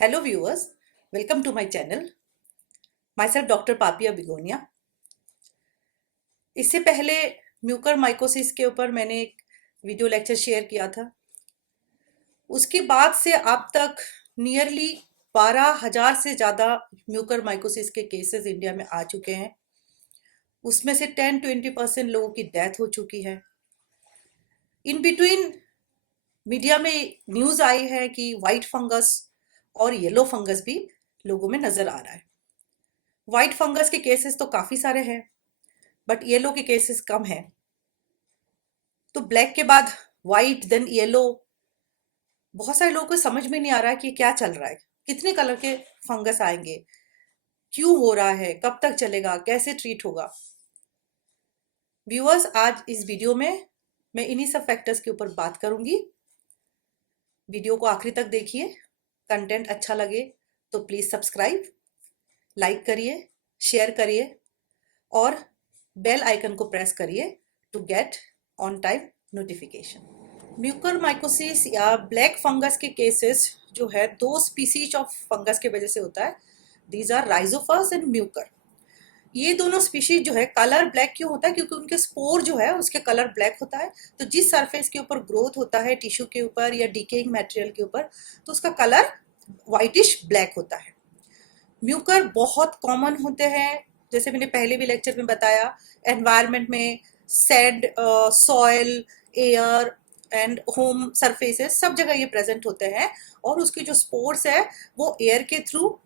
Hello viewers, welcome to my channel. Myself Dr. Papiya begonia. इससे पहले Mucor mycosis के ऊपर मैंने एक वीडियो लेक्चर शेयर किया था. उसके बाद से अब तक नियरली 12,000 से ज़्यादा म्यूकर माइकोसिस के केसेस इंडिया में आ चुके हैं. उसमें से 10-20% लोगों की डेथ हो चुकी है. इन बिटवीन मीडिया में न्यूज़ आई है कि वाइट फंगस और येलो फंगस भी लोगों में नज़र आ रहा है. वाइट फंगस के केसेस तो काफ़ी सारे हैं, बट येलो के केसेस कम हैं. तो ब्लैक के बाद वाइट देन येलो, बहुत सारे लोगों को समझ में नहीं आ रहा है कि क्या चल रहा है, कितने कलर के फंगस आएंगे, क्यों हो रहा है, कब तक चलेगा, कैसे ट्रीट होगा. व्यूअर्स, आज इस वीडियो में मैं इन्हीं सब फैक्टर्स के ऊपर बात करूंगी. वीडियो को आखिरी तक देखिए. कंटेंट अच्छा लगे तो प्लीज़ सब्सक्राइब, लाइक करिए, शेयर करिए और बेल आइकन को प्रेस करिए to get on time notification. Mucormycosis या ब्लैक फंगस के केसेस जो है, दो स्पीसीज ऑफ फंगस के वजह से होता है. These are Rhizopus and Mucor. ये दोनों स्पीशीज जो है, कलर ब्लैक क्यों होता है? क्योंकि उनके स्पोर जो है उसके कलर ब्लैक होता है. तो जिस सरफेस के ऊपर ग्रोथ होता है, टिश्यू के ऊपर या डिकेइंग मटेरियल के ऊपर, तो उसका कलर वाइटिश ब्लैक होता है. म्यूकर बहुत कॉमन होते हैं, जैसे मैंने पहले भी लेक्चर में बताया. एनवायरनमेंट में sand, soil, air and home surfaces, सब जगह ये प्रेजेंट होते हैं. और उसकी जो स्पोर्स है वो एयर के थ्रू,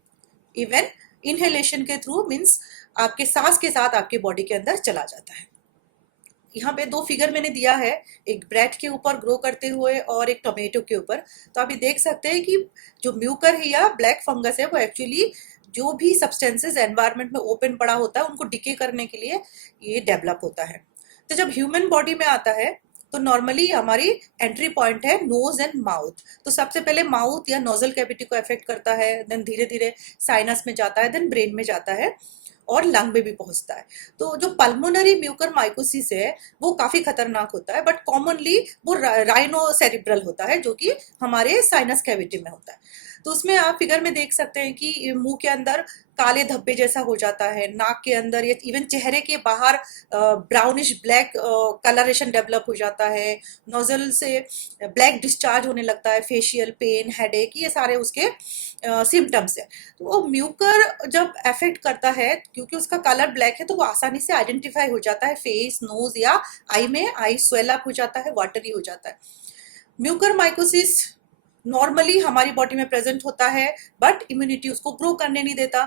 इवन इनहेलेशन के थ्रू, मीन्स आपके सांस के साथ आपके बॉडी के अंदर चला जाता है. यहाँ पे दो फिगर मैंने दिया है, एक ब्रेड के ऊपर ग्रो करते हुए और एक टोमेटो के ऊपर. तो आप ये देख सकते हैं कि जो म्यूकर है या ब्लैक फंगस है वो एक्चुअली जो भी सब्सटेंसेस एनवायरनमेंट में ओपन पड़ा होता है उनको डिके करने के लिए ये डेवलप होता है. तो जब ह्यूमन बॉडी में आता है तो नॉर्मली हमारी एंट्री पॉइंट है नोज एंड माउथ. तो सबसे पहले माउथ या नोजल कैविटी को अफेक्ट करता है, देन धीरे धीरे साइनस में जाता है, देन ब्रेन में जाता है और लंग में भी पहुंचता है. तो जो पल्मोनरी म्यूकर माइकोसिस है वो काफी खतरनाक होता है, बट कॉमनली वो राइनो सेरिब्रल होता है, जो कि हमारे साइनस कैविटी में होता है. तो उसमें आप फिगर में देख सकते हैं कि मुंह के अंदर काले धब्बे जैसा हो जाता है, नाक के अंदर या इवन चेहरे के बाहर ब्राउनिश ब्लैक कलरेशन डेवलप हो जाता है. नोजल से ब्लैक डिस्चार्ज होने लगता है, फेशियल पेन, हेडेक, ये सारे उसके सिम्टम्स है. तो वो म्यूकर जब अफेक्ट करता है, क्योंकि उसका कलर ब्लैक है, तो वो आसानी से आइडेंटिफाई हो जाता है फेस, नोज या आई में. आई स्वेल अप हो जाता है, वाटरी हो जाता है. म्यूकर माइकोसिस नॉर्मली हमारी बॉडी में प्रेजेंट होता है, बट इम्यूनिटी उसको ग्रो करने नहीं देता.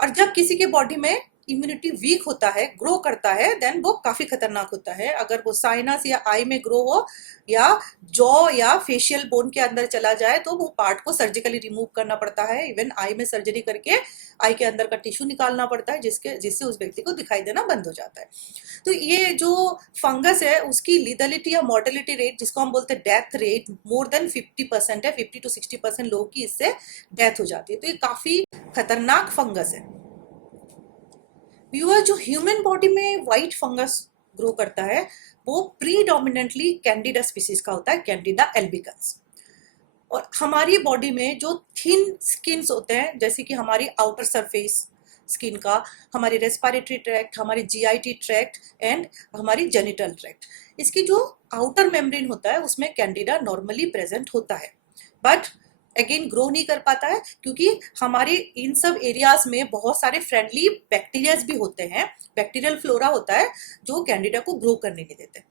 और जब किसी के बॉडी में इम्यूनिटी वीक होता है, ग्रो करता है, देन वो काफी खतरनाक होता है. अगर वो साइनस या आई में ग्रो हो या जॉ या फेशियल बोन के अंदर चला जाए तो वो पार्ट को सर्जिकली रिमूव करना पड़ता है. इवन आई में सर्जरी करके आई के अंदर का टिश्यू निकालना पड़ता है, जिससे उस व्यक्ति को दिखाई देना बंद हो जाता है. तो ये जो फंगस है उसकी लीथलिटी या मॉर्टेलिटी रेट, जिसको हम बोलते हैं डेथ रेट, मोर देन 50% है. 50 to 60% लोगों की इससे डेथ हो जाती है. तो ये काफी खतरनाक फंगस है. व्यूअर, जो ह्यूमन बॉडी में वाइट फंगस ग्रो करता है वो प्रीडोमिनेंटली कैंडिडा स्पीसीज का होता है, कैंडिडा एल्बिकन्स. और हमारी बॉडी में जो थिन स्किन्स होते हैं, जैसे कि हमारी आउटर सरफेस स्किन का, हमारी रेस्पिरेटरी ट्रैक्ट, हमारी जीआईटी ट्रैक्ट एंड हमारी जेनिटल ट्रैक्ट, इसकी जो आउटर मेम्ब्रेन होता है उसमें कैंडिडा नॉर्मली प्रेजेंट होता है, बट अगेन ग्रो नहीं कर पाता है, क्योंकि हमारे इन सब एरियाज में बहुत सारे फ्रेंडली बैक्टीरियाज भी होते हैं, बैक्टीरियल फ्लोरा होता है जो कैंडिडा को ग्रो करने नहीं देते.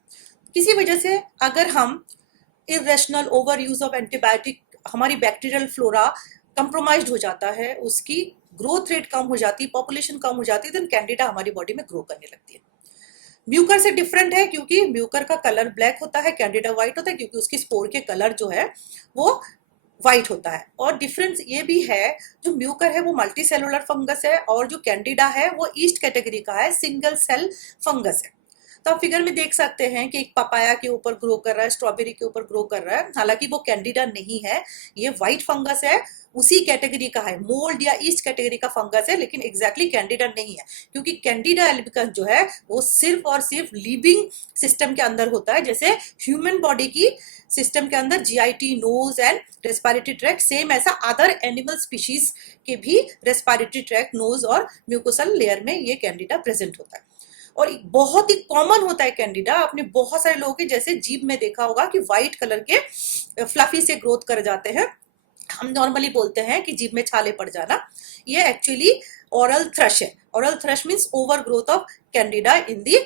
किसी वजह से अगर हम irrational over use of antibiotic, हमारी बैक्टीरियल फ्लोरा कंप्रोमाइज्ड हो जाता है, उसकी ग्रोथ रेट कम हो जाती है, पॉपुलेशन कम हो जाती है, देन कैंडिडा हमारी बॉडी में ग्रो करने लगती है. म्यूकर से डिफरेंट है, क्योंकि म्यूकर का कलर ब्लैक होता है, कैंडिडा व्हाइट होता है, क्योंकि उसकी स्पोर के कलर जो है वो व्हाइट होता है. और डिफरेंस ये भी है, जो म्यूकर है वो मल्टी सेलुलर फंगस है और जो कैंडिडा है वो ईस्ट कैटेगरी का है, सिंगल सेल फंगस है. तो आप फिगर में देख सकते हैं कि एक पपाया के ऊपर ग्रो कर रहा है, स्ट्रॉबेरी के ऊपर ग्रो कर रहा है। हालांकि वो कैंडिडा नहीं है, ये व्हाइट फंगस है, उसी कैटेगरी का है, मोल्ड या ईस्ट कैटेगरी का फंगस है, लेकिन एग्जैक्टली कैंडिडा नहीं है। क्योंकि कैंडिडा एल्बिकस जो है वो सिर्फ और सिर्फ लिविंग सिस्टम के अंदर होता है, जैसे ह्यूमन बॉडी की सिस्टम के अंदर GIT, nose and respiratory tract, same ऐसा अदर एनिमल स्पीशीज के भी रेस्पिरेटरी ट्रैक्ट, नोज और म्यूकोसल लेयर में ये कैंडिडा प्रेजेंट होता है। और बहुत ही कॉमन होता है कैंडिडा। आपने बहुत सारे लोगों के जैसे जीभ में देखा होगा कि व्हाइट कलर के फ्लफी से ग्रोथ कर जाते हैं। हम नॉर्मली बोलते हैं कि जीभ में छाले पड़ जाना, ये एक्चुअली ओरल थ्रश है। Oral thrush means overgrowth of Candida in the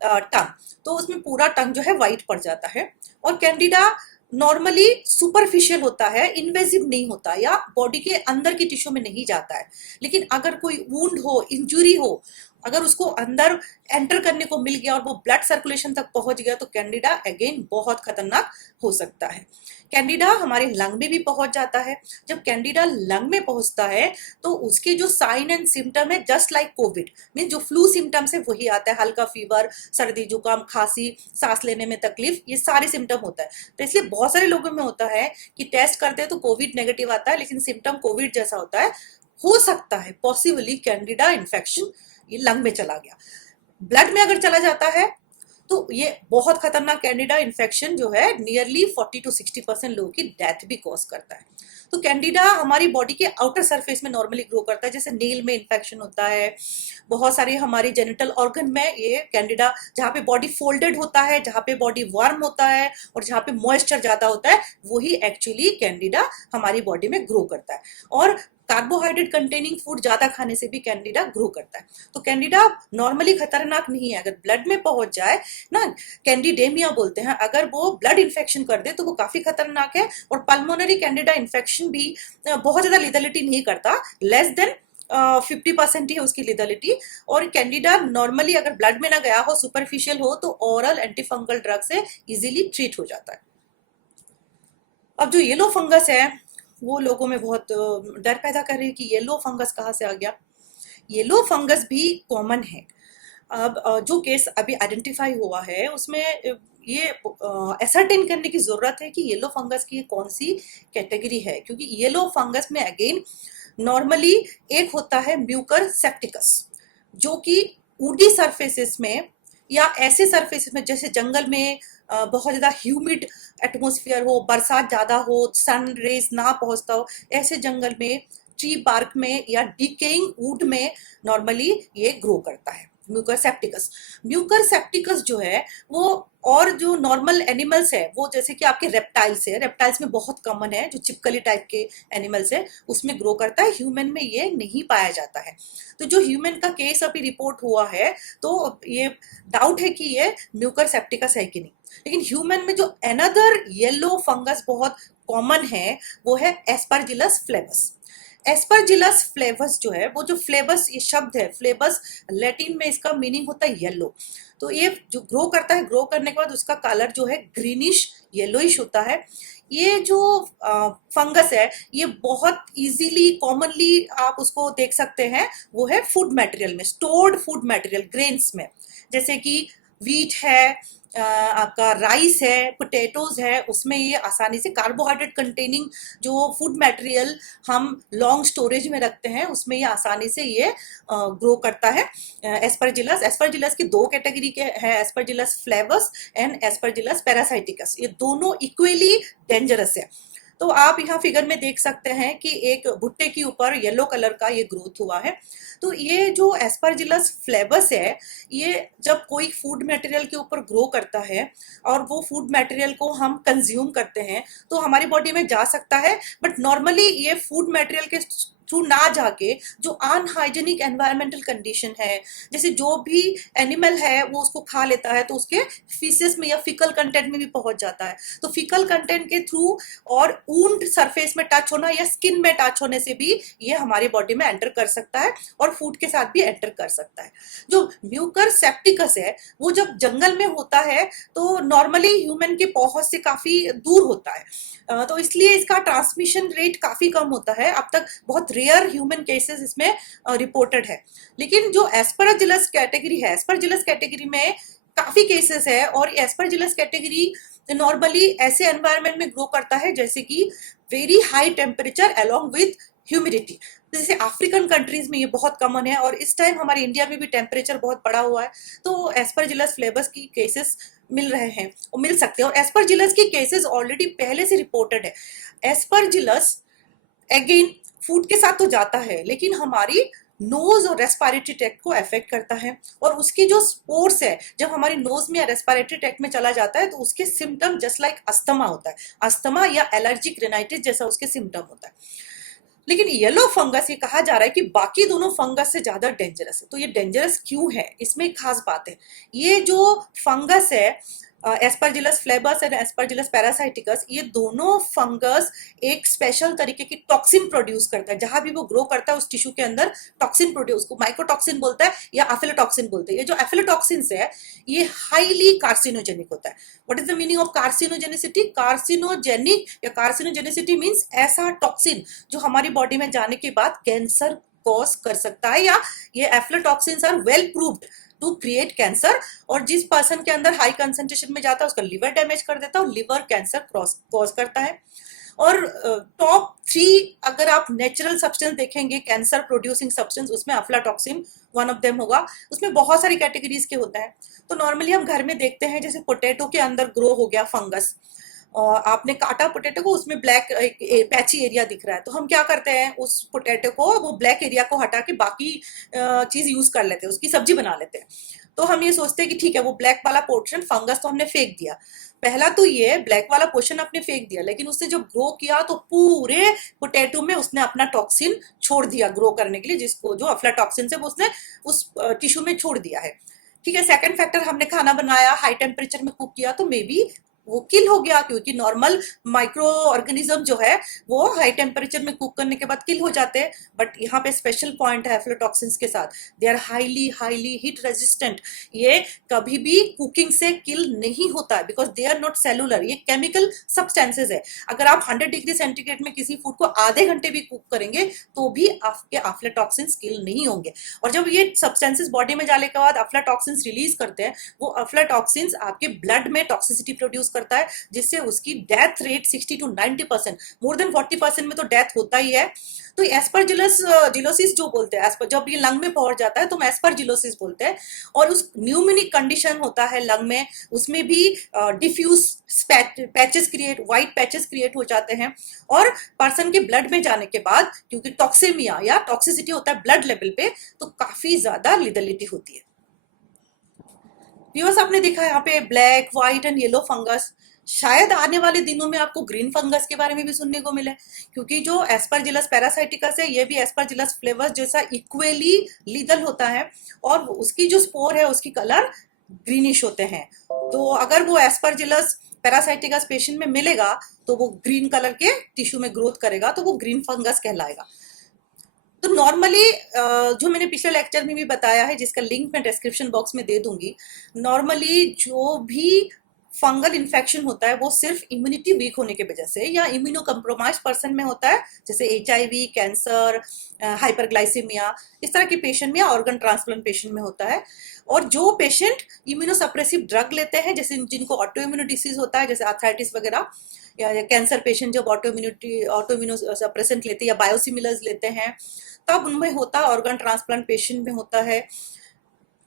tongue. तो उसमें पूरा टंग जो है व्हाइट पड़ जाता है। और कैंडिडा नॉर्मली सुपरफिशियल होता है, इन्वेजिव नहीं होता या बॉडी के अंदर की टिश्यू में नहीं जाता है। लेकिन अगर कोई वुंड हो, इंजुरी हो, अगर उसको अंदर एंटर करने को मिल गया और वो ब्लड सर्कुलेशन तक पहुंच गया तो कैंडिडा अगेन बहुत खतरनाक हो सकता है। कैंडिडा हमारे लंग में भी पहुंच जाता है। जब कैंडिडा लंग में पहुंचता है तो उसके जो साइन एंड सिम्टम है जस्ट लाइक कोविड, मीन जो फ्लू सिम्टम्स है वही आता है, हल्का फीवर, सर्दी जुकाम, खांसी, सांस लेने में तकलीफ, ये सारे सिम्टम होता है। तो इसलिए बहुत सारे लोगों में होता है कि टेस्ट करते हैं तो कोविड नेगेटिव आता है, लेकिन सिम्टम कोविड जैसा होता है। हो सकता है पॉसिबली कैंडिडा इन्फेक्शन ये लंग में चला गया। ब्लड में अगर चला जाता है तो ये बहुत खतरनाक कैंडिडा इन्फेक्शन जो है नियरली 40 to 60% लोगों की डेथ भी कॉज करता है। तो कैंडिडा हमारी बॉडी के आउटर सरफेस में नॉर्मली ग्रो करता है, जैसे नेल में इन्फेक्शन होता है, बहुत सारे हमारी जेनिटल ऑर्गन में ये कैंडिडा, जहाँ पे बॉडी फोल्डेड होता है, जहाँ पे बॉडी वार्म होता है और जहाँ पे मॉइस्चर ज्यादा होता है, वही एक्चुअली कैंडिडा हमारी बॉडी में ग्रो करता है। और कार्बोहाइड्रेट कंटेनिंग फूड ज्यादा खाने से भी कैंडिडा ग्रो करता है। तो कैंडिडा नॉर्मली खतरनाक नहीं है। अगर ब्लड में पहुंच जाए ना, कैंडिडेमिया बोलते हैं, अगर वो ब्लड इन्फेक्शन कर दे तो वो काफी खतरनाक है। और पल्मोनरी कैंडिडा इन्फेक्शन भी बहुत ज्यादा लिथलिटी नहीं करता, लेस देन 50% ही है उसकी लिथलिटी। और कैंडिडा नॉर्मली अगर ब्लड में ना गया हो, सुपरफिशियल हो, तो ओरल एंटीफंगल ड्रग से इजीली ट्रीट हो जाता है। अब जो येलो फंगस है वो लोगों में बहुत डर पैदा कर रही है कि येलो फंगस कहाँ से आ गया। येलो फंगस भी कॉमन है। अब जो केस अभी आइडेंटिफाई हुआ है उसमें ये एसर्टेन करने की जरूरत है कि येलो फंगस की कौन सी कैटेगरी है, क्योंकि येलो फंगस में अगेन नॉर्मली एक होता है म्यूकर सेप्टिकस, जो कि वुडी सरफेसेस में या ऐसे सरफेसेस में जैसे जंगल में बहुत ज्यादा ह्यूमिड एटमोसफियर हो, बरसात ज्यादा हो, सन रेज ना पहुंचता हो, ऐसे जंगल में, ट्री बार्क में या डिकेइंग वुड में नॉर्मली ये ग्रो करता है म्यूकर सेप्टिकस। म्यूकर सेप्टिकस जो है वो, और जो नॉर्मल एनिमल्स है वो जैसे कि आपके रेप्टाइल्स है, रेप्टाइल्स में बहुत कॉमन है, जो चिपकली टाइप के एनिमल्स है उसमें ग्रो करता है, ह्यूमन में ये नहीं पाया जाता है। तो जो ह्यूमन का केस अभी रिपोर्ट हुआ है तो ये डाउट है कि ये म्यूकर सेप्टिकस है कि नहीं। लेकिन ह्यूमन में जो अनदर येलो फंगस बहुत कॉमन है वो है एस्परजिलस फ्लेवस। एस्परजिलस फ्लेवस जो है, वो जो फ्लेवस ये शब्द है, फ्लेवस लैटिन में इसका मीनिंग होता है येलो। तो ये जो ग्रो करता है, ग्रो करने के बाद उसका कलर जो है ग्रीनिश येलोइश होता है। ये जो फंगस है ये बहुत इजीली कॉमनली आप उसको देख सकते हैं, वो है फूड मटेरियल में, स्टोर्ड फूड मटेरियल ग्रेन्स में, जैसे कि वीट है, आपका राइस है, पोटैटोज है, उसमें ये आसानी से कार्बोहाइड्रेट कंटेनिंग जो फूड मटेरियल हम लॉन्ग स्टोरेज में रखते हैं उसमें ये आसानी से ये ग्रो करता है। एस्परजिलस, एस्परजिलस की दो कैटेगरी के हैं, एस्परजिलस फ्लेवस एंड एस्परजिलस पैरासाइटिकस, ये दोनों इक्वली डेंजरस है। तो आप यहाँ फिगर में देख सकते हैं कि एक भुट्टे के ऊपर येलो कलर का ये ग्रोथ हुआ है। तो ये जो एस्परजिलस फ्लेवस है, ये जब कोई फूड मटेरियल के ऊपर ग्रो करता है और वो फूड मटेरियल को हम कंज्यूम करते हैं तो हमारी बॉडी में जा सकता है, बट नॉर्मली ये फूड मटेरियल के थ्रू ना जाके जो अनहाइजेनिक एनवायरमेंटल कंडीशन है, जैसे जो भी एनिमल है वो उसको खा लेता है तो उसके फीसेस में या फिकल कंटेंट में भी पहुंच जाता है। तो फिकल कंटेंट के थ्रू और वुंड सरफेस में टच होना या स्किन में टच होने से भी ये हमारी बॉडी में एंटर कर सकता है और फूड के साथ भी एंटर कर सकता है। जो म्यूकर सेप्टिकस है वो जब जंगल में होता है तो नॉर्मली ह्यूमन के पहुंच से काफी दूर होता है, तो इसलिए इसका ट्रांसमिशन रेट काफी कम होता है। अब तक बहुत रेयर ह्यूमन केसेस इसमें रिपोर्टेड है। लेकिन जो एस्परजिलस कैटेगरी है, एस्परजिलस कैटेगरी में काफी केसेस है। और एस्परजिलस कैटेगरी नॉर्मली ऐसे एनवायरनमेंट में ग्रो करता है जैसे कि very high temperature along with humidity. जैसे अफ्रीकन कंट्रीज में ये बहुत कॉमन है, और इस टाइम हमारे इंडिया में भी टेम्परेचर बहुत बढ़ा हुआ है, तो एस्परजिलस फ्लेवर्स की केसेस मिल रहे हैं और मिल सकते हैं। और एस्परजिलस की केसेस ऑलरेडी पहले से रिपोर्टेड है। एस्परजिलस अगेन फूड के साथ तो जाता है, लेकिन हमारी नोज और रेस्पिरेटरी ट्रैक्ट को अफेक्ट करता है। और उसकी जो स्पोर्स है जब हमारी नोज में या रेस्पिरेटरी ट्रैक्ट में चला जाता है तो उसके सिम्टम जस्ट लाइक अस्थमा होता है, अस्थमा या एलर्जिक रिनाइटिस जैसा उसके सिम्टम होता है। लेकिन येलो फंगस ये कहा जा रहा है कि बाकी दोनों फंगस से ज्यादा डेंजरस है। तो ये डेंजरस क्यों है, इसमें एक खास बात है। ये जो फंगस है एस्परजिलस फ्लेबस एंड एस्परजिलस पैरासाइटिकस, ये दोनों फंगस एक स्पेशल तरीके की टॉक्सिन प्रोड्यूस करता है। जहां भी वो ग्रो करता है उस टिश्यू के अंदर टॉक्सिन प्रोड्यूस, को माइकोटॉक्सिन बोलता है या एफिलोटॉक्सिन बोलते हैं। ये जो एफिलोटॉक्सिन है ये हाईली कार्सिनोजेनिक होता है। What is the meaning of carcinogenicity? Carcinogenic या कार्सिनोजेनिसिटी मीन्स ऐसा टॉक्सिन जो हमारी बॉडी में जाने के बाद कैंसर कॉज कर सकता है, या ये aflatoxins are well proved to create cancer. और जिस पर्सन के अंदर हाई कंसेंट्रेशन में जाता है उसका लिवर डैमेज कर देता है और लिवर कैंसर कॉज करता है। और टॉप 3 अगर आप नेचुरल सब्सटेंस देखेंगे कैंसर प्रोड्यूसिंग सब्सटेंस, उसमें अफ्लाटॉक्सिन वन ऑफ देम होगा। उसमें बहुत सारी कैटेगरीज के होते हैं। तो नॉर्मली हम घर में देखते हैं जैसे पोटैटो के अंदर ग्रो हो गया फंगस, और आपने काटा पोटैटो को, उसमें ब्लैक पैची एरिया दिख रहा है, तो हम क्या करते हैं उस पोटैटो को, वो ब्लैक एरिया को हटा के बाकी चीज यूज कर लेते हैं, उसकी सब्जी बना लेते हैं। तो हम ये सोचते हैं कि ठीक है वो ब्लैक वाला पोर्शन फंगस तो हमने फेंक दिया। पहला तो ये ब्लैक वाला पोर्शन आपने फेंक दिया, लेकिन उससे जब ग्रो किया तो पूरे पोटैटो में उसने अपना टॉक्सिन छोड़ दिया ग्रो करने के लिए, जिसको जो अफ्लाटॉक्सिन से वो उसने उस टिश्यू में छोड़ दिया है। ठीक है, सेकंड फैक्टर, हमने खाना बनाया हाई टेम्परेचर में कुक किया तो मे बी वो किल हो गया, क्योंकि नॉर्मल माइक्रो ऑर्गेनिज्म जो है वो हाई टेम्परेचर में कुक करने के बाद किल हो जाते हैं। बट यहाँ पे स्पेशल पॉइंट है एफ्लोटॉक्सिन्स के साथ, they are highly highly heat resistant. ये कभी भी कुकिंग से किल नहीं होता है because they are not cellular, ये केमिकल सब्सटेंसेज है। अगर आप 100 डिग्री सेंटीग्रेड में किसी फूड को आधे घंटे भी कुक करेंगे तो भी आपके अफ्लाटॉक्सिन्स किल नहीं होंगे। और जब ये सब्सटेंसेज बॉडी में जाने के बाद अफ्लाटॉक्सिन्स रिलीज करते हैं, वो अफ्लाटॉक्सिन्स आपके ब्लड में टॉक्सिसिटी प्रोड्यूस करता है, जिससे उसकी death rate 60 to 90%, more than 40% में तो डेथ होता ही है। तो एस्परजिलस जिलोसिस जो बोलते हैं, जब ये लंग में पहुंच जाता है तो हम एस्परजिलोसिस बोलते हैं। और उस न्यूमोनिक कंडीशन होता है लंग में, उसमें भी diffuse patches create, white patches create हो जाते हैं। और पर्सन के ब्लड में जाने के बाद, क्योंकि टॉक्सेमिया या टॉक्सिसिटी होता है ब्लड लेवल पे, तो काफी ज्यादा लिथलिटी होती है। व्यूअर्स, आपने देखा यहाँ पे black, white and yellow fungus. शायद आने वाले दिनों में आपको ग्रीन फंगस के बारे में भी सुनने को मिले, क्योंकि जो एस्परजिलस पैरासाइटिकस है ये भी एस्परजिलस फ्लेवर्स जैसा इक्वली लीदल होता है, और उसकी जो स्पोर है उसकी कलर ग्रीनिश होते हैं। तो अगर वो एस्परजिलस पैरासाइटिकस पेशेंट में मिलेगा तो वो ग्रीन कलर के टिश्यू में ग्रोथ करेगा, तो वो ग्रीन फंगस कहलाएगा। तो नॉर्मली जो मैंने पिछले लेक्चर में भी बताया है, जिसका लिंक मैं डिस्क्रिप्शन बॉक्स में दे दूंगी, नॉर्मली जो भी फंगल इन्फेक्शन होता है वो सिर्फ इम्यूनिटी वीक होने की वजह से या इम्यूनो कम्प्रोमाइज पर्सन में होता है, जैसे HIV, कैंसर, हाइपरग्लाइसीमिया, इस तरह के पेशेंट में या ऑर्गन ट्रांसप्लांट पेशेंट में होता है। और जो पेशेंट इम्यूनो सप्रेसिव ड्रग लेते हैं, जैसे जिनको ऑटो इम्यूनो डिसीज होता है जैसे आर्थराइटिस वगैरह, या कैंसर पेशेंट जब ऑटो इम्यूनो सप्रेसेंट लेते हैं या बायोसिमिलर्स लेते हैं, तब उनमें होता है। ऑर्गन ट्रांसप्लांट पेशेंट में होता है।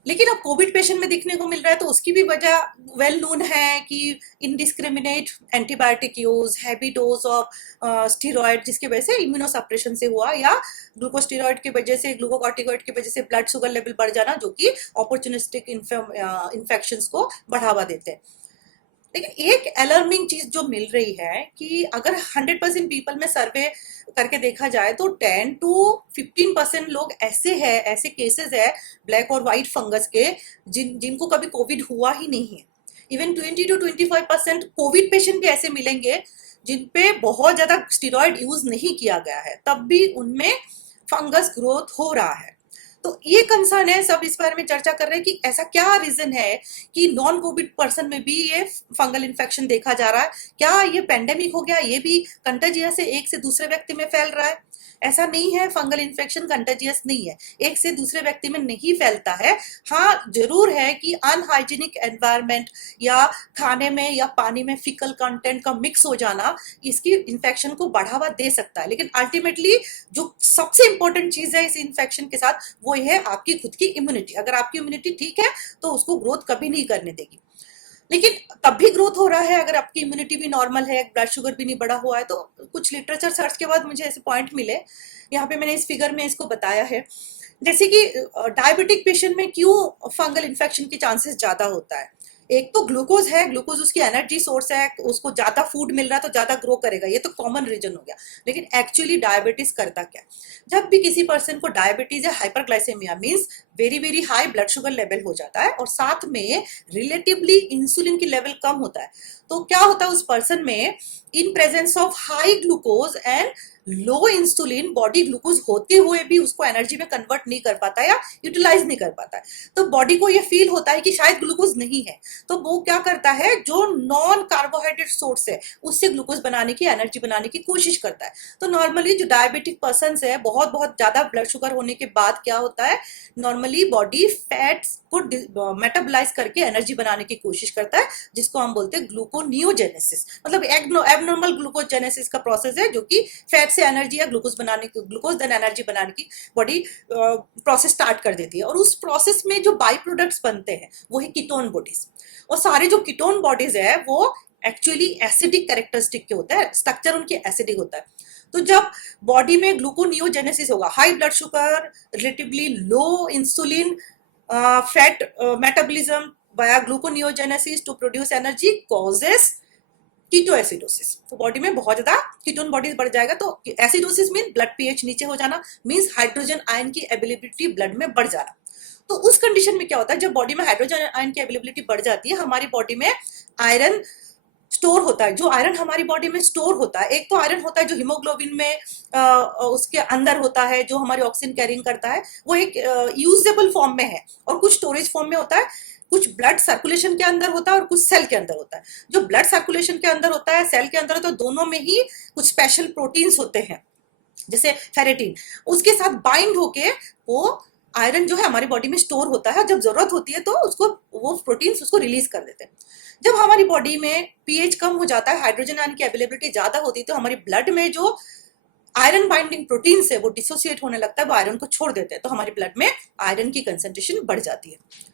लेकिन अब कोविड पेशेंट में दिखने को मिल रहा है, तो उसकी भी वजह वेल नोन है कि indiscriminate antibiotic use, heavy dose of steroid, जिसकी वजह से इम्यूनो सप्रेशन से हुआ, या ग्लूकोस्टीरॉयड की वजह से, ग्लूकोकॉर्टिकॉइड की वजह से ब्लड शुगर लेवल बढ़ जाना, जो कि अपॉर्चुनिस्टिक इन्फेक्शंस को बढ़ावा देते हैं। लेकिन एक अलर्मिंग चीज जो मिल रही है कि अगर 100% पीपल में सर्वे करके देखा जाए तो 10 to 15% लोग ऐसे हैं, ऐसे केसेस है ब्लैक और व्हाइट फंगस के जिनको कभी कोविड हुआ ही नहीं है। इवन 20 to 25% कोविड पेशेंट भी ऐसे मिलेंगे जिन पे बहुत ज्यादा स्टीरॉयड यूज नहीं किया गया है, तब भी उनमें फंगस ग्रोथ हो रहा है। तो ये कंसर्न है, सब इस बारे में चर्चा कर रहे हैं कि ऐसा क्या रीजन है कि नॉन कोविड पर्सन में भी ये फंगल इन्फेक्शन देखा जा रहा है। क्या ये पेंडेमिक हो गया, ये भी कंटेजियस से एक से दूसरे व्यक्ति में फैल रहा है? ऐसा नहीं है, फंगल इन्फेक्शन कंटेजियस नहीं है, एक से दूसरे व्यक्ति में नहीं फैलता है। हाँ जरूर है कि अनहाइजीनिक एनवायरनमेंट या खाने में या पानी में फिकल कंटेंट का मिक्स हो जाना इसकी इन्फेक्शन को बढ़ावा दे सकता है, लेकिन अल्टीमेटली जो सबसे इंपॉर्टेंट चीज है इस इन्फेक्शन के साथ वो ये है आपकी खुद की इम्यूनिटी। अगर आपकी इम्यूनिटी ठीक है तो उसको ग्रोथ कभी नहीं करने देगी, लेकिन तब भी ग्रोथ हो रहा है अगर आपकी इम्यूनिटी भी नॉर्मल है, ब्लड शुगर भी नहीं बढ़ा हुआ है। तो कुछ लिटरेचर सर्च के बाद मुझे ऐसे पॉइंट मिले, यहाँ पे मैंने इस फिगर में इसको बताया है। जैसे कि डायबिटिक पेशेंट में क्यों फंगल इन्फेक्शन की चांसेस ज्यादा होता है। एक तो ग्लूकोज है, ग्लूकोज उसकी एनर्जी सोर्स है, उसको ज्यादा फूड मिल रहा है तो ज्यादा ग्रो करेगा, ये तो कॉमन रीजन हो गया। लेकिन एक्चुअली डायबिटीज करता क्या, जब भी किसी पर्सन को डायबिटीज या hyperglycaemia means very very high blood sugar level हो जाता है और साथ में रिलेटिवली इंसुलिन की लेवल कम होता है, तो क्या होता है उस पर्सन में in presence of high glucose and low insulin body glucose होते हुए भी उसको एनर्जी में कन्वर्ट नहीं कर पाता या यूटिलाइज नहीं कर पाता है। तो बॉडी को ये फील होता है कि शायद ग्लूकोज नहीं है, तो वो क्या करता है जो नॉन कार्बोहाइड्रेट सोर्स है उससे ग्लूकोज बनाने की एनर्जी बनाने की कोशिश करता है। तो नॉर्मली जो डायबिटिक पर्सन है बहुत बहुत ज्यादा ब्लड शुगर होने के बाद क्या होता है, नॉर्मली बॉडी फैट्स को मेटाबलाइज करके एनर्जी बनाने की कोशिश करता है, जिसको हम बोलते हैं ग्लूकोनियोजेनेसिस। मतलब एबनॉर्मल ग्लूकोजेनेसिस का प्रोसेस है जो कि फैट से एनर्जी या ग्लूकोज बनाने की, ग्लूकोज देन एनर्जी बनाने की बॉडी प्रोसेस स्टार्ट कर देती है। और उस प्रोसेस में जो बाई प्रोडक्ट्स बनते हैं वो है कीटोन बॉडीज, और सारे जो कीटोन बॉडीज है वो एक्चुअली एसिडिक कैरेक्टरिस्टिक के होता है, स्ट्रक्चर उनके एसिडिक होता है। तो जब बॉडी में ग्लूकोनियोजेनेसिस होगा, high blood sugar, relatively low insulin, fat metabolism via gluconeogenesis to produce energy causes ketoacidosis. तो बॉडी में बहुत ज्यादा कीटोन बॉडीज बढ़ जाएगा, तो एसिडोसिस मीन ब्लड पीएच नीचे हो जाना, मींस हाइड्रोजन आयन की अवेलेबिलिटी ब्लड में बढ़ जाना। तो उस कंडीशन में क्या होता है, जब बॉडी में हाइड्रोजन आयन की अवेलेबिलिटी बढ़ जाती है, हमारी बॉडी में आयरन स्टोर होता है। जो आयरन हमारी बॉडी में स्टोर होता है, एक तो आयरन होता है जो हीमोग्लोबिन में उसके अंदर होता है, जो हमारी ऑक्सीजन कैरिंग करता है, वो एक यूजेबल फॉर्म में है, और कुछ स्टोरेज फॉर्म में होता है, कुछ ब्लड सर्कुलेशन के अंदर होता है और कुछ सेल के अंदर होता है। जो ब्लड सर्कुलेशन के अंदर होता है, सेल के अंदर होता है, तो दोनों में ही कुछ स्पेशल प्रोटीन्स होते हैं जैसे फेरेटिन, उसके साथ बाइंड होके वो आयरन जो है हमारी बॉडी में स्टोर होता है। जब जरूरत होती है तो उसको वो प्रोटीन्स उसको रिलीज कर देते हैं। जब हमारी बॉडी में पीएच कम हो जाता है, हाइड्रोजन आयन की अवेलेबिलिटी ज्यादा होती है, तो हमारी ब्लड में जो आयरन बाइंडिंग प्रोटीन्स है वो डिसोसिएट होने लगता है, वो आयरन को छोड़ देते हैं, तो हमारी ब्लड में आयरन की कंसेंट्रेशन बढ़ जाती है।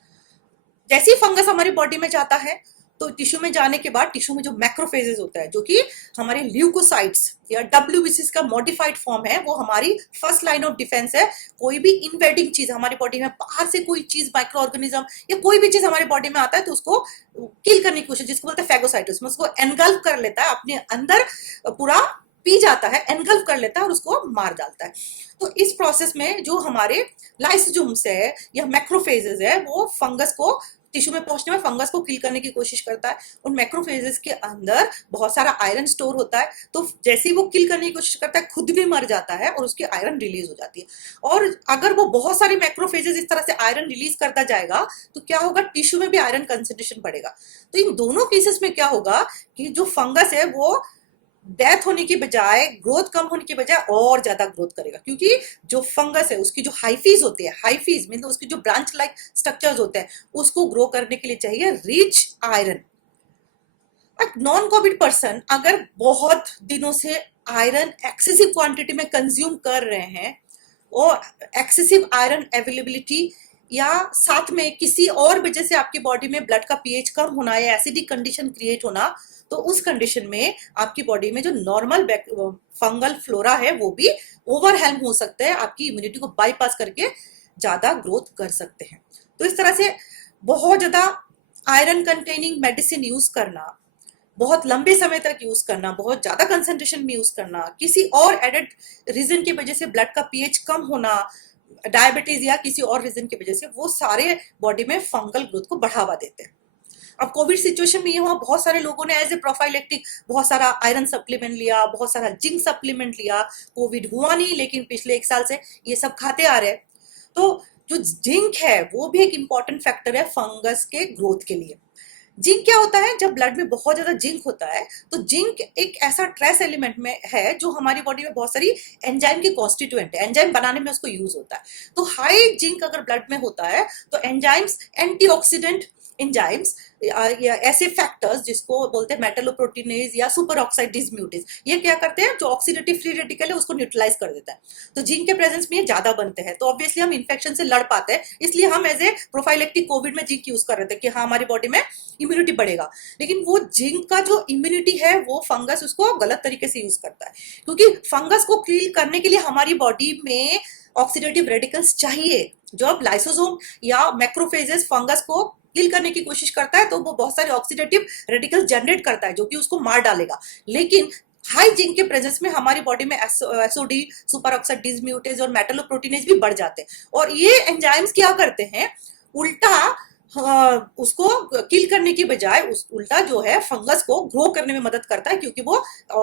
जैसे ही फंगस हमारी बॉडी में जाता है तो टिश्यू में जाने के बाद टिश्यू में जो मैक्रोफेजेस होता है, जो कि हमारे ल्यूकोसाइट्स या डब्ल्यूबीसी का मॉडिफाइड फॉर्म है, वो हमारी फर्स्ट लाइन ऑफ डिफेंस है। कोई भी इन्वेडिंग चीज हमारी बॉडी में, बाहर से कोई चीज, माइक्रो ऑर्गेनिज्म या कोई भी चीज हमारी बॉडी में आता है तो उसको किल करने की कोशिश, जिसको बोलते हैं फैगोसाइटोसिस, उसको एनगल्फ कर लेता है, अपने अंदर पूरा पी जाता है, एनगल्फ कर लेता है और उसको मार डालता है। तो इस प्रोसेस में जो हमारे लाइसोसोम्स है या मैक्रोफेजेस है, वो फंगस को टिश्यू में पहुंचने में फंगस को किल करने की कोशिश करता है। उन मैक्रोफेजेस के अंदर बहुत सारा आयरन स्टोर होता है, तो जैसे ही वो किल करने की कोशिश करता है खुद भी मर जाता है और उसकी आयरन रिलीज हो जाती है। और अगर वो बहुत सारे मैक्रोफेजेस इस तरह से आयरन रिलीज करता जाएगा तो क्या होगा, टिश्यू में भी आयरन कंसेंट्रेशन बढ़ेगा। तो इन दोनों केसेस में क्या होगा कि जो फंगस है वो डेथ होने की बजाय, ग्रोथ कम होने की बजाय और ज्यादा ग्रोथ करेगा, क्योंकि जो फंगस है उसकी जो हाइफीज होती है, हाइफीज मीन उसकी जो ब्रांच लाइक स्ट्रक्चर्स होते हैं, उसको ग्रो करने के लिए चाहिए rich iron. Non Covid person अगर बहुत दिनों से आयरन एक्सेसिव क्वांटिटी में कंज्यूम कर रहे हैं और एक्सेसिव आयरन अवेलेबिलिटी या साथ में किसी और वजह से आपकी बॉडी में ब्लड का पीएच कम होना या एसिडिक कंडीशन क्रिएट होना, तो उस कंडीशन में आपकी बॉडी में जो नॉर्मल फंगल फ्लोरा है वो भी ओवरहेल्म हो सकते हैं, आपकी इम्यूनिटी को बाईपास करके ज्यादा ग्रोथ कर सकते हैं। तो इस तरह से बहुत ज्यादा आयरन कंटेनिंग मेडिसिन यूज करना, बहुत लंबे समय तक यूज करना, बहुत ज्यादा कंसेंट्रेशन में यूज करना, किसी और एडेड रीजन की वजह से ब्लड का पीएच कम होना, डायबिटीज या किसी और रीजन की वजह से, वो सारे बॉडी में फंगल ग्रोथ को बढ़ावा देते हैं। अब कोविड सिचुएशन में ये हुआ, बहुत सारे लोगों ने एज ए प्रोफाइलेक्टिक बहुत सारा आयरन सप्लीमेंट लिया, बहुत सारा जिंक सप्लीमेंट लिया। कोविड हुआ नहीं, लेकिन पिछले 1 साल से ये सब खाते आ रहे हैं। तो जो जिंक है वो भी एक इंपॉर्टेंट फैक्टर है फंगस के ग्रोथ के लिए। जिंक क्या होता है? जब ब्लड में बहुत ज्यादा जिंक होता है तो जिंक एक ऐसा ट्रेस एलिमेंट में है जो हमारी बॉडी में बहुत सारी एंजाइम की कॉन्स्टिट्यूएंट है, एंजाइम बनाने में उसको यूज होता है। तो हाई जिंक अगर ब्लड में होता है तो एंजाइम्स, एंटीऑक्सीडेंट एंजाइम्स या ऐसे फैक्टर्स जिसको बोलते हैं मेटलोप्रोटीनेज या सुपर ऑक्साइड डिसम्यूटेज, ये क्या करते हैं? जो ऑक्सीडेटिव फ्री रेडिकल है उसको न्यूट्रलाइज कर देता है। तो जिंक के प्रेजेंस में ये ज्यादा बनते हैं, तो ऑब्वियसली हम इन्फेक्शन से लड़ पाते हैं। इसलिए हम एज ए प्रोफाइलेक्टिक कोविड में जिंक यूज कर रहे थे कि हाँ हमारी बॉडी में इम्यूनिटी बढ़ेगा। लेकिन वो जिंक का जो इम्यूनिटी है वो फंगस उसको गलत तरीके से यूज करता है, क्योंकि फंगस को किल करने के लिए हमारी बॉडी में ऑक्सीडेटिव रेडिकल्स चाहिए। जब लाइसोसोम या मैक्रोफेजेस फंगस को किल करने की कोशिश करता है तो वो बहुत सारे ऑक्सीडेटिव रेडिकल्स जनरेट करता है जो कि उसको मार डालेगा। लेकिन हाई जिंक के प्रेजेंस में हमारी बॉडी में एसओडी, सुपर ऑक्साइड डिसम्यूटेज और मेटलोप्रोटीनेज भी बढ़ जाते हैं। और ये एंजाइम्स क्या करते हैं? उल्टा उसको किल करने की बजाय उस उल्टा जो है फंगस को ग्रो करने में मदद करता है, क्योंकि वो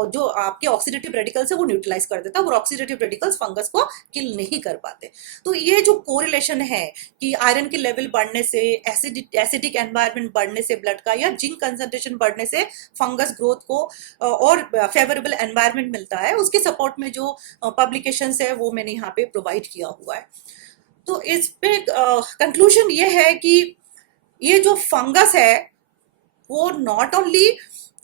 जो आपके ऑक्सीडेटिव रेडिकल्स है वो न्यूट्रलाइज कर देता है और ऑक्सीडेटिव रेडिकल्स फंगस को किल नहीं कर पाते। तो ये जो कोरिलेशन है कि आयरन के लेवल बढ़ने से, एसिडिक एनवायरनमेंट बढ़ने से ब्लड का, या जिंक कंसंट्रेशन बढ़ने से फंगस ग्रोथ को और फेवरेबल एनवायरनमेंट मिलता है, उसके सपोर्ट में जो पब्लिकेशंस है वो मैंने यहाँ पे प्रोवाइड किया हुआ है। तो इस पे कंक्लूजन ये है कि ये जो फंगस है वो not only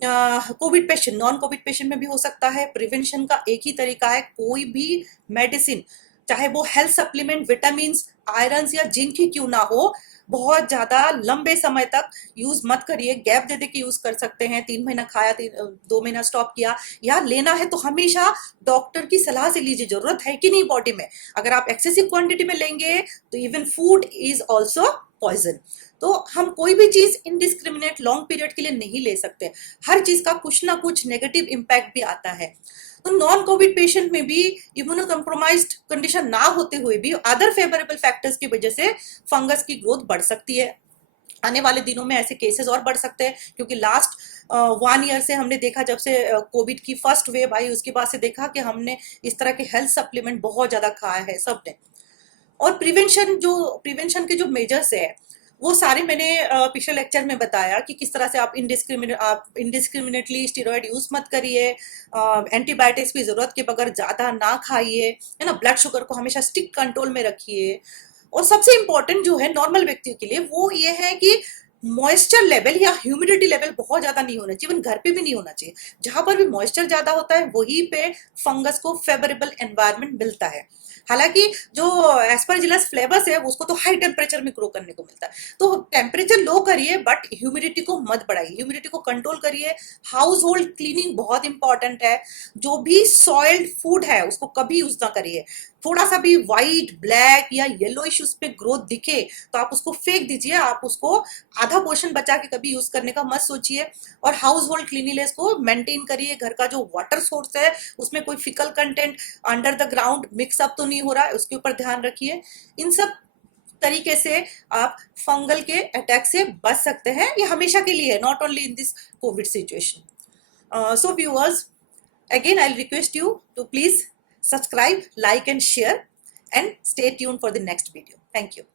Covid patient, non Covid patient में भी हो सकता है। प्रिवेंशन का एक ही तरीका है, कोई भी मेडिसिन, चाहे वो हेल्थ सप्लीमेंट, विटामिन, आयरन या जिंक ही क्यों ना हो, बहुत ज्यादा लंबे समय तक यूज मत करिए। गैप दे दे के यूज कर सकते हैं, 3 महीना खाया, 2 महीना स्टॉप किया, या लेना है तो हमेशा डॉक्टर की सलाह से लीजिए, जरूरत है कि नहीं बॉडी में। अगर आप एक्सेसिव क्वांटिटी में लेंगे तो even food is also poison. तो हम कोई भी चीज इनडिस्क्रिमिनेट लॉन्ग पीरियड के लिए नहीं ले सकते, हर चीज का कुछ ना कुछ नेगेटिव इम्पैक्ट भी आता है। तो नॉन कोविड पेशेंट में भी इम्यूनो कम्प्रोमाइज्ड कंडीशन ना होते हुए भी अदर फेवरेबल फैक्टर्स की वजह से फंगस की ग्रोथ बढ़ सकती है। आने वाले दिनों में ऐसे केसेस और बढ़ सकते हैं, क्योंकि लास्ट 1 ईयर से हमने देखा, जब से कोविड की फर्स्ट वेव आई उसके बाद से देखा कि हमने इस तरह के हेल्थ सप्लीमेंट बहुत ज्यादा खाया है सबने। और प्रिवेंशन के जो मेजर्स है वो सारे मैंने पिछले लेक्चर में बताया कि किस तरह से आप इनडिस्क्रिमिनेटली स्टेरॉइड यूज मत करिए, एंटीबायोटिक्स की जरूरत के बगैर ज्यादा ना खाइए, है ना। ब्लड शुगर को हमेशा स्टिक कंट्रोल में रखिए। और सबसे इंपॉर्टेंट जो है नॉर्मल व्यक्तियों के लिए वो ये है कि मॉइस्चर लेवल या ह्यूमिडिटी लेवल बहुत ज्यादा नहीं होना चाहिए, इवन घर पे भी नहीं होना चाहिए। जहां पर भी मॉइस्चर ज्यादा होता है वहीं पे फंगस को फेवरेबल एनवायरनमेंट मिलता है। हालांकि जो एस्परजिलस फ्लेवर्स है उसको तो हाई टेम्परेचर में ग्रो करने को मिलता है। तो टेम्परेचर लो करिए बट ह्यूमिडिटी को मत बढ़ाइए, ह्यूमिडिटी को कंट्रोल करिए। हाउस होल्ड क्लीनिंग बहुत इंपॉर्टेंट है। जो भी सॉइल्ड फूड है उसको कभी यूज ना करिए। थोड़ा सा भी व्हाइट, ब्लैक या येलोइश उस पे ग्रोथ दिखे तो आप उसको फेंक दीजिए, आप उसको आधा पोर्शन बचा के कभी यूज करने का मत सोचिए। और हाउस होल्ड क्लीनिनेस को मेंटेन करिए। घर का जो वाटर सोर्स है उसमें कोई faecal content under the ground mix up तो नहीं हो रहा है, उसके ऊपर ध्यान रखिए। इन सब तरीके से आप फंगल के अटैक से बच सकते हैं। ये हमेशा के लिए है, not only in this Covid situation. So viewers, again I'll request you to please subscribe, like and share, and stay tuned for the next video. Thank you.